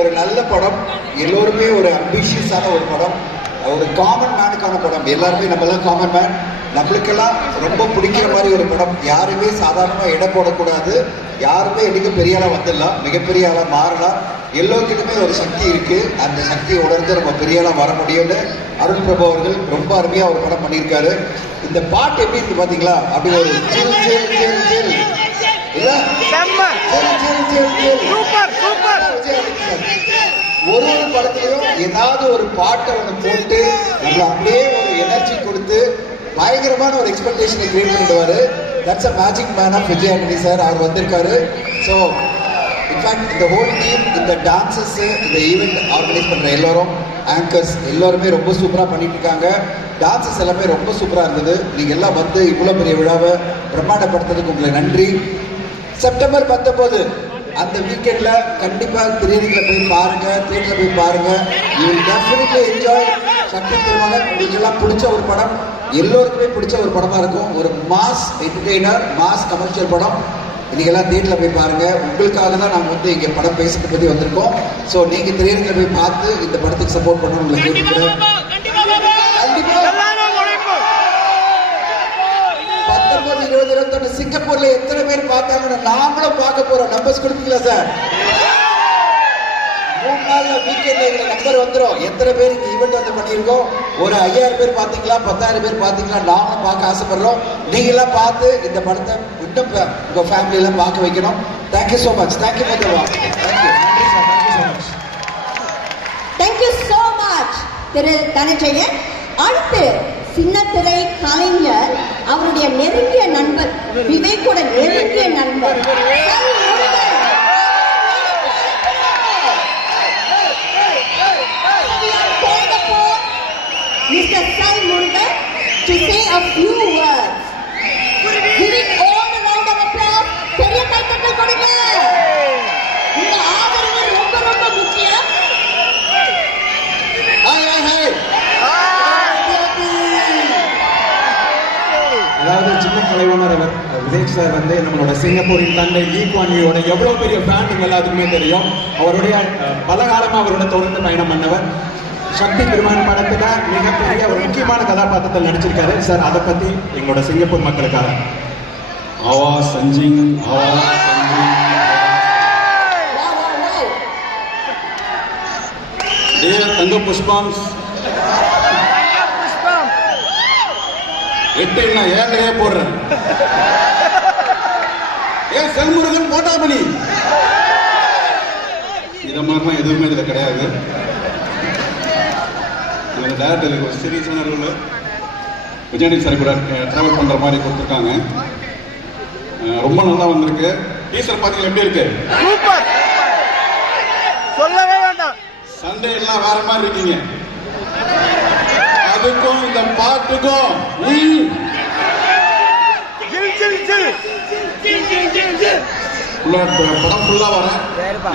ஒரு நல்ல படம் எல்லோருமே ஒரு அம்பிஷியஸான ஒரு படம் ஒரு காமன் மேனுக்கான படம். எல்லாருமே நம்மளாம் காமன் மேன் நம்மளுக்கெல்லாம் ரொம்ப பிடிக்கிற மாதிரி ஒரு படம். யாருமே சாதாரணமாக இடம் போடக்கூடாது. யாருமே எனக்கு பெரிய ஆளாக வந்துடலாம் மிகப்பெரிய ஆளாக மாறலாம். எல்லோருக்கிட்டுமே ஒரு சக்தி இருக்கு. அந்த சக்தியை உணர்ந்து நம்ம பெரிய ஆளாக வர முடியும்னு அருண் பிரபு அவர்கள் ரொம்ப அருமையாக ஒரு படம் பண்ணியிருக்காரு. இந்த பாட்டு எப்படி இருக்கு பார்த்தீங்களா அப்படி ஒரு செம்ம. Super super. ஒரு ஒரு படத்துலயும் ஏதாவது ஒரு பாட்டை ஒன்று போட்டு நம்மள அப்படியே ஒரு எனர்ஜி கொடுத்து பயங்கரமான ஒரு எக்ஸ்பெக்டேஷனை கிரியேட் பண்ணிடுவாரு. That's a magic man of Vijay Antony sir அவர் வந்திருக்காரு. ஸோ இன்ஃபேக்ட் இந்த ஹோல் டீம் இந்த டான்சஸ் இந்த ஈவெண்ட் ஆர்கனைஸ் பண்ற எல்லாரும் ஆங்கர்ஸ் எல்லாருமே ரொம்ப சூப்பராக பண்ணிட்டு இருக்காங்க டான்சஸ் எல்லாமே ரொம்ப சூப்பராக இருந்தது. நீங்க எல்லாம் வந்து இவ்வளோ பெரிய விழாவை பிரம்மாண்டப்படுத்துறதுக்கு உங்களுக்கு நன்றி. செப்டம்பர் பத்தொன்பது. அந்த வீக்கெண்ட்ல கண்டிப்பா திரையரங்குல போய் பாருங்க தியேட்டர்ல போய் பாருங்க. யூ டெஃபினெட்லி என்ஜாய் சக்தி திருமகன் உங்களுக்கு எல்லாம் பிடிச்ச ஒரு படம் எல்லோருக்குமே பிடிச்ச ஒரு படமா இருக்கும். ஒரு மாஸ் என்டர்டெய்னர் மாஸ் கமர்ஷியல் படம். இன்னைக்கு எல்லாம் தியேட்டர்ல போய் பாருங்க. உங்களுக்காக தான் நாங்கள் வந்து இங்க படம் பேசுறதை பத்தி வந்திருக்கோம். ஸோ நீங்க திரையரங்குல போய் பார்த்து இந்த படத்துக்கு சப்போர்ட் பண்ணணும்னு உங்களை கேட்டுக்கிறேன் சிங்கப்பூர்ல எத்தனை பேர் பார்த்தாங்கன்னு நாமளும் பார்க்க போறோம். நம்பர்ஸ் கொடுப்பீங்களா சார் மூணு நாள்ல வீக்கெண்ட்ல எங்க நம்பர் வந்துடும் எத்தனை பேர் இந்த ஈவெண்ட் வந்து பண்ணியிருக்கோம்? ஒரு ஐயாயிரம் பேர் பார்த்தீங்களா பத்தாயிரம் பேர் பார்த்தீங்களா நாமளும் பார்க்க ஆசைப்படுறோம். நீங்க எல்லாம் பார்த்து இந்த படத்தை இன்னும் ப- உங்க ஃபேமிலியெல்லாம் பார்க்க வைக்கணும். Thank you so much thank you Madhava thank you நன்றி sir thank you so much thank you so much Thiru Dhananjayan அடுத்து சின்னத்திரை கலைஞர் அவருடைய நெருங்கிய நண்பர் விவேக்கோட நெருங்கிய நண்பர் Mr. Sai Murugan to say a few words. Vivek sir வந்து நம்மளோட சிங்கப்பூரின் தந்தை லீ குவானியோட எவ்வளோ பெரிய ஃபேன் எல்லாத்துக்குமே தெரியும். அவருடைய பல காலமாக அவரோட தொடர்ந்து பயணம் பண்ணவர். சக்தி பெருமான் படத்துல மிகப்பெரிய ஒரு முக்கியமான கதாபாத்திரத்தில் நடிச்சிருக்காரு. சார் அதை பத்தி எங்களோட சிங்கப்பூர் மக்களுக்காக. ஆவா சஞ்சிங் ஆவா சஞ்சிங். தங்க புஷ்பாம்ஸ் எட்டு நான் ஏழையே போடுறேன். ஏன் செல்முருகன் போட்டா பண்ணி இத மாதிரிலாம் எதுவுமே இதுல கிடையாது. எனக்கு டேரக்டர் ஒரு சீரியஸான ரோல் விஜயடி சார் கூட ட்ராவல் பண்ற மாதிரி கொடுத்துருக்காங்க. ரொம்ப நல்லா வந்திருக்கு. டீசர் பார்த்தீங்கன்னா எப்படி இருக்கு? சூப்பர் சொல்லவே வேண்டாம். சண்டே எல்லாம் வேற மாதிரி இருக்கீங்க. அதுக்கும் இந்த பாட்டுக்கும் படம் ஃபுல்லா வரேன்.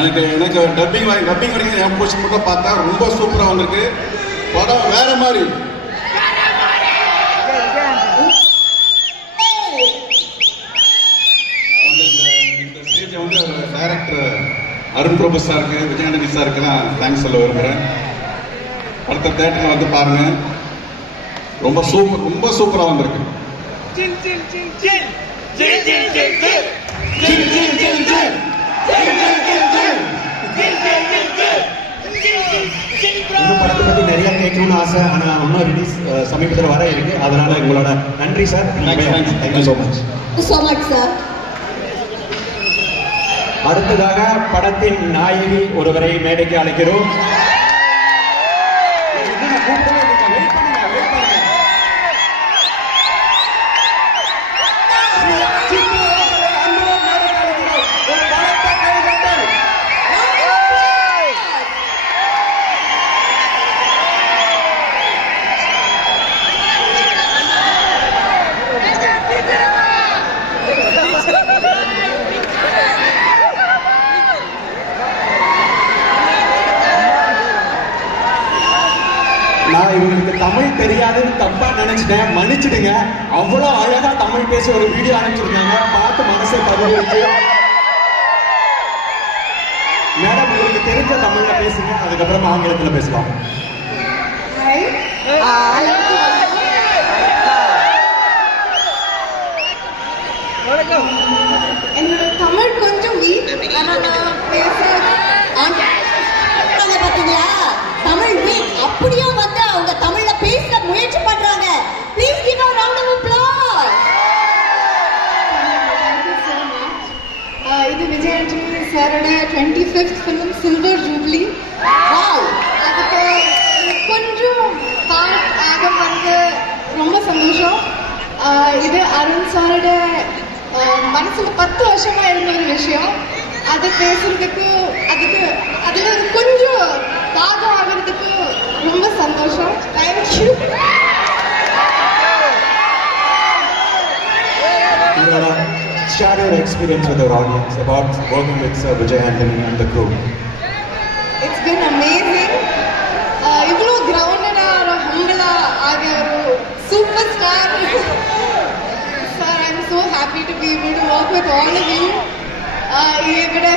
எனக்கு எனக்கு டப்பிங் டப்பிங் வரைக்கும் என் போர்ஷன் மட்டும் பார்த்தா ரொம்ப சூப்பரா வந்திருக்கு. படம் வேற மாதிரி. அருண் பிரபு சாருக்கு விஜயானந்தி சாருக்கு நான் தேங்க்ஸ் சொல்ல விரும்புகிறேன் அடுத்த தேட்டரில் வந்து பாருங்க. ரொம்ப சூப்பர் ரொம்ப சூப்பராக வந்திருக்கு. படத்தை நிறைய கேட்கணும்னு ஆசை ஆனால் இன்னும் சமீபத்தில் வர இருக்கு. அதனால உங்களோட நன்றி sir thank you so much so sir அடுத்ததாக படத்தின் நாயகி ஒருவரை மேடைக்கு அழைக்கிறோம். உங்களுக்கு தமிழ் தெரியாதுன்னு தப்பா நினைச்சிட்டேன் மன்னிச்சிடுங்க. அவ்வளவு அழகா தமிழ் பேசி ஒரு வீடியோ அனுப்பிச்சிருந்தாங்க பார்த்து மனசை பதிவிச்சு மேடம் உங்களுக்கு தெரிஞ்ச தமிழ்ல பேசுங்க. அதுக்கப்புறம் ஆங்கிலத்துல பேசலாம் வணக்கம். என்னோட தமிழ் கொஞ்சம் வீக் ஆனா fifth film silver jubilee wow அதுக்கு கொஞ்சம் பார்ட் ஆக வந்து ரொம்ப சந்தோஷம். இது அருண் சாரோட மனசுல பத்து வருஷமா இருந்த ஒரு விஷயம். அது பேசுறதுக்கு அதுக்கு அதுல ஒரு கொஞ்சம் பாகம் ஆகிறதுக்கு ரொம்ப சந்தோஷம். தேங்க்யூ உங்களோட share your experience with our audience about working with Sir Vijay Anthony and the crew. It's been amazing. Uh, you know, grounded or humble or superstar. Sir, I'm so happy to be able to work with all of you. Uh,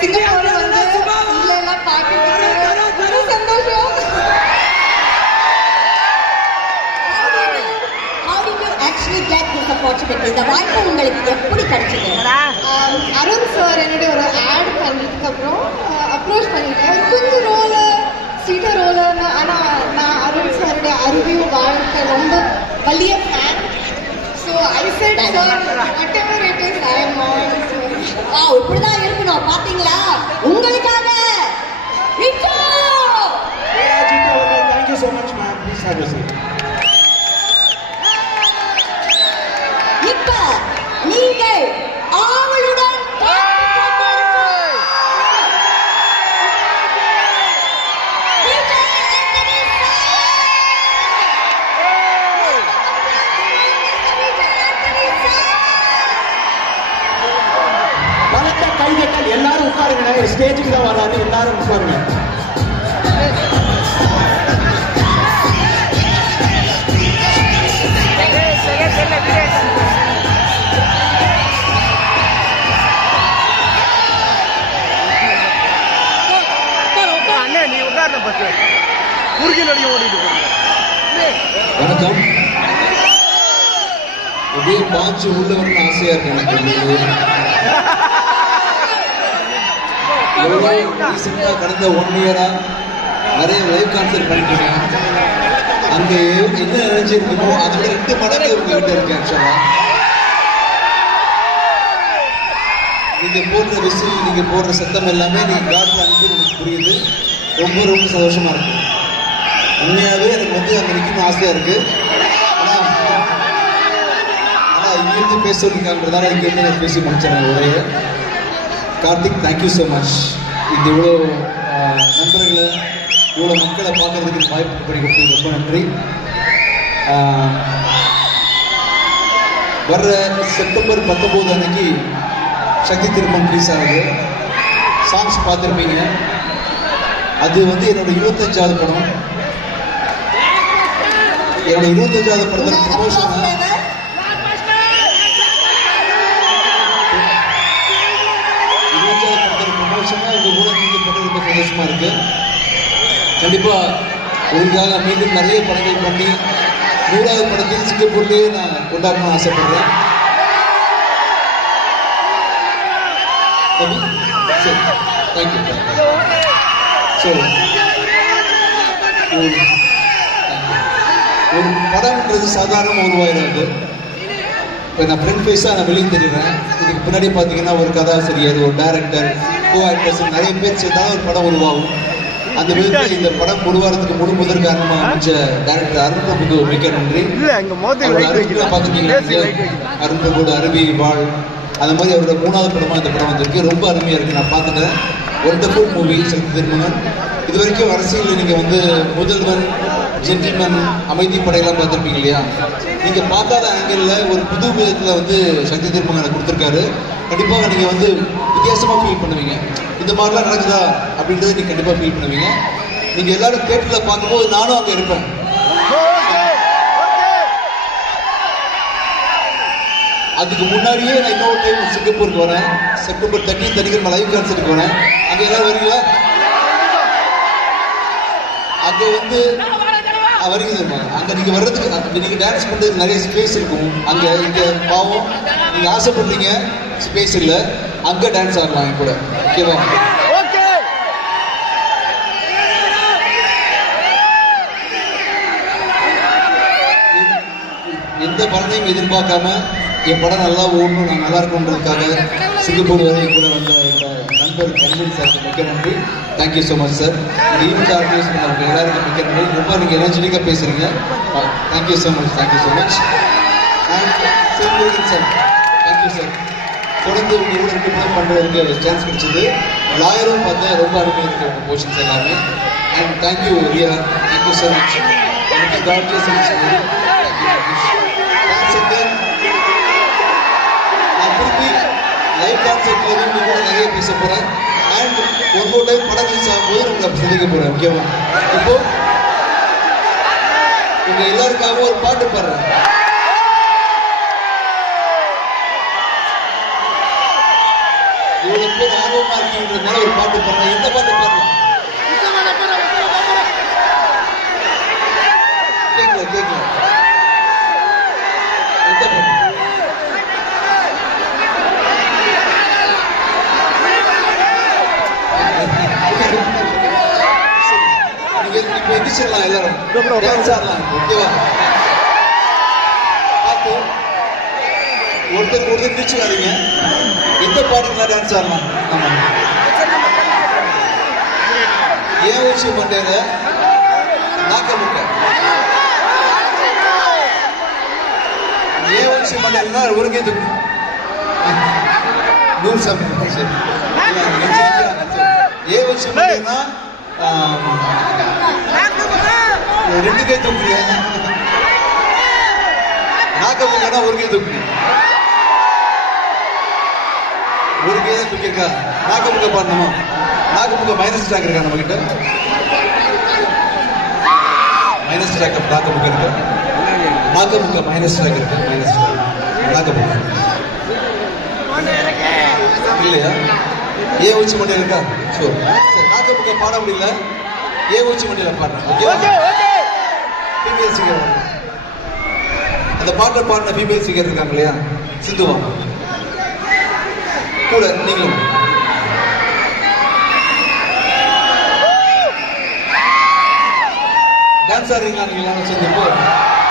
Singapore, இந்த வாய்ப்பு உங்களுக்கு எப்படி கிடைச்சது? Arun sir என்னுடைய ஒரு ad பண்ணதுக்கு அப்புறம் approach பண்ணிட்டேன். கொஞ்சம் ரோலு சீட்டர் ரோலு ஆனால் நான் அருண் சாருடைய அறிவியும் வாழ்க்கை ரொம்ப வலிய fan so I said sir whatever it is I am wow இப்படிதான் இருக்கணும் பாத்தீங்களா? உங்களுக்காக thank you so much, ma'am. Please have a seat. நீங்கள் ஆவலுடன் காத்துக் கொண்டிருக்கும் எல்லாரும் உட்காருங்க. ஸ்டேஜுக்கு தான் வராது எல்லாரும் உட்காருங்க. குறுகில் அடி ஓடிட்டு வணக்கம். அப்படியே பாஞ்சு உள்ள வரணும்னு ஆசையா இருக்கு எனக்கு உங்களுக்கு. எவ்வளோ கடந்த ஒன் இயரா நிறைய லைவ் கான்சர்ட் பண்ணிட்டு இருக்கேன். அங்கே என்ன நினைச்சிருக்கமோ அதை விட ரெண்டு மடங்கு உங்ககிட்ட இருக்கேன் ஆக்சுவலா நீங்க போடுற விசில் நீங்க போடுற சத்தம் எல்லாமே நீங்க காட்டுற அனுப்பி எனக்கு புரியுது. ரொம்ப ரொம்ப சந்தோஷமா இருக்கு. உண்மையாகவே எனக்கு வந்து அங்க நிக்கணும்னு ஆசையா இருக்கு. ஆனால் ஆனா இங்கிருந்து பேசுறதுக்காகன்றதால இங்கிருந்து நான் பேசி முடிச்சிடறேன் உரைய Karthik thank you so much இது இவ்வளோ நண்பர்களை இவ்வளோ மக்களை பார்க்கறதுக்கு வாய்ப்பு பண்ணி கொடுத்தது ரொம்ப நன்றி. வர்ற செப்டம்பர் பத்தொம்போது அன்னைக்கு சக்தி திருமணம் ரிலீஸ் ஆகுது. சாங்ஸ் பார்த்துருப்பீங்க. அது வந்து என்னோட இருபத்தஞ்சாவது படம். என்னோட இருபத்தஞ்சாவது படத்தோட ப்ரொமோஷன் இருபத்தஞ்சாவது படத்தோட ப்ரொமோஷனாக உங்க கூட நீங்க பண்ணது ரொம்ப சந்தோஷமா இருக்கு. கண்டிப்பா உங்களுக்காக மீண்டும் நிறைய படங்கள் பண்ணி நூறாவது படத்தில் சிங்கப்பூர்லேயே நான் கொண்டாடணும்னு ஆசைப்படுறேன். சரி தேங்க்யூ ஸோ ஒரு படம்ன்றது சாதாரணமாக உருவாயிடாது இப்போ நான் ஃப்ரெண்ட் ஃபேஸாக நான் வெளியே தெரியுறேன். இதுக்கு பின்னாடி பார்த்தீங்கன்னா ஒரு கதாசிரியர் ஒரு டைரக்டர் கோ ஆக்டர்ஸ் நிறைய பேர் சேர்ந்தா ஒரு படம் உருவாகும். அந்த விதத்தில் இந்த படம் உருவாகிறதுக்கு முழு முதல் காரணமாக அமைச்ச டைரக்டர் அருண் பிரபுக்கு மிக்க நன்றி. பார்த்துருக்கீங்க அருண் பிரபுவோட அருவி வாழ். அந்த மாதிரி அவரோட மூணாவது படமா இந்த படம் வந்திருக்கு. ரொம்ப அருமையா இருக்கு. நான் பார்த்துட்டேன். ஒண்டர்ஃபுல் மூவி சக்தி திருமணன் இது வரைக்கும் அரசியலில் நீங்க வந்து முதல்வன் ஜென்டில்மேன் அமைதி படையெல்லாம் பார்த்துருப்பீங்க இல்லையா? நீங்கள் பார்க்காத ஆங்கிளில் ஒரு புது விதத்தில் வந்து சக்தி திருமணனை கொடுத்துருக்காரு. கண்டிப்பாக நீங்கள் வந்து வித்தியாசமாக ஃபீல் பண்ணுவீங்க. இந்த மாதிரிலாம் நடக்குதா அப்படின்றத நீங்கள் கண்டிப்பாக ஃபீல் பண்ணுவீங்க. நீங்கள் எல்லாரும் தேட்டரில் பார்க்கும்போது நானும் அங்கே இருப்பேன். அதுக்கு முன்னாடியே நான் இன்னொரு டைம் சிங்கப்பூருக்கு வரேன். செப்டம்பர் தேர்ட்டி தனிக்கிழமை லைவ் கான்சர்ட்டுக்கு வரேன். அங்கே எல்லாம் வரீங்களா? அங்கே வந்து வருகிறது அங்க நீங்க வர்றதுக்கு அங்க நீங்க டான்ஸ் பண்றதுக்கு நிறைய ஸ்பேஸ் இருக்கும். அங்க இங்க பாவம் நீங்க ஆசைப்படுறீங்க ஸ்பேஸ் இல்ல. அங்க டான்ஸ் ஆடலாம் என் கூட. ஓகேவா ஓகே எந்த பலனையும் எதிர்பார்க்காம என் படம் நல்லா ஓடணும் நான் நல்லா இருக்கணுன்றதுக்காக சிங்கப்பூர் வரை கூட வந்த நண்பர் கண்மணி சார் மிக்க நன்றி. Thank you so much sir இந்த ஈவெண்ட் ஆர்கனைஸ் பண்ணவங்க எல்லாருக்கும் மிக்க நன்றி. ரொம்ப நீங்கள் எனர்ஜெட்டிக்காக பேசுகிறீங்க thank you so much thank you so much sir thank you sir தொடர்ந்து உங்க கூட பண்ணுறதுக்கு சான்ஸ் கிடைச்சது. லாயரும் பார்த்தா ரொம்ப அருமையாக இருக்கு உங்கள் போர்ஷன்ஸ் எல்லாமே. And thank you Riya thank you so much எனக்கு காட்லியஸ் செகண்ட் நான் திருப்பி லைவ் கான்செப்ட்ல வந்து உங்க கூட நிறைய பேச போறேன் அண்ட் ஒவ்வொரு டைம் படம் ரிலீஸ் ஆகும்போது உங்களை சந்திக்க போறேன் ஓகேவா இப்போ உங்க எல்லாருக்காகவும் ஒரு பாட்டு பாடுறேன் இவ்வளவு பேர் ஆர்வமா இருக்கீங்கன்றதுனால ஒரு பாட்டு பாடுறேன் கேட்கல கேட்கல எந்த பாட்டு நீங்க இப்ப எல்லாரும் டான்ஸ் ஆடலாம் ஓகேவா பார்த்து ஒருத்தர் ஒருத்தர் வரீங்க எந்த பாட்டுங்களா டான்ஸ் ஆடலாம் ஏன் வச்சு மண்டேல நாக்க முக்க ஏன் வச்சு மண்டேலனா ஒருங்கே தூக்கு நூல் சம் சரி. ஏன் வச்சு மண்டேலனா ரெண்டு கை தூக்குங்க நாக்க முக்கனா ஒரு கை தூக்குங்க ஒரு கை தான் தூக்கியிருக்கா நாக்க முக்க பாடணுமா நாக்க முக்க மைனஸ் ஸ்டாக் இருக்கா நம்ம கிட்ட? மைனஸ் ஸ்டாக் நாக்க முக்க இருக்கு? நாக்க முக்க மைனஸ் ஸ்டாக் இருக்கு? மைனஸ் ஸ்டாக் நாக்க முக்க இல்லையா? ஏ உச்சி மண்டியில் இருக்கா? சோ சரி நாக்க முக்க பாட முடியல. ஏ உச்சி மண்டியில் பாடுறேன். ஓகே. ஃபீமேல் சிங்கர் அந்த பாட்டை பாடின ஃபீமேல் சிங்கர் இருக்காங்க இல்லையா? சிந்துவா கூட நீங்களும். டான்ஸ் ஆடுறீங்களா நீங்க எல்லாரும் சேர்ந்து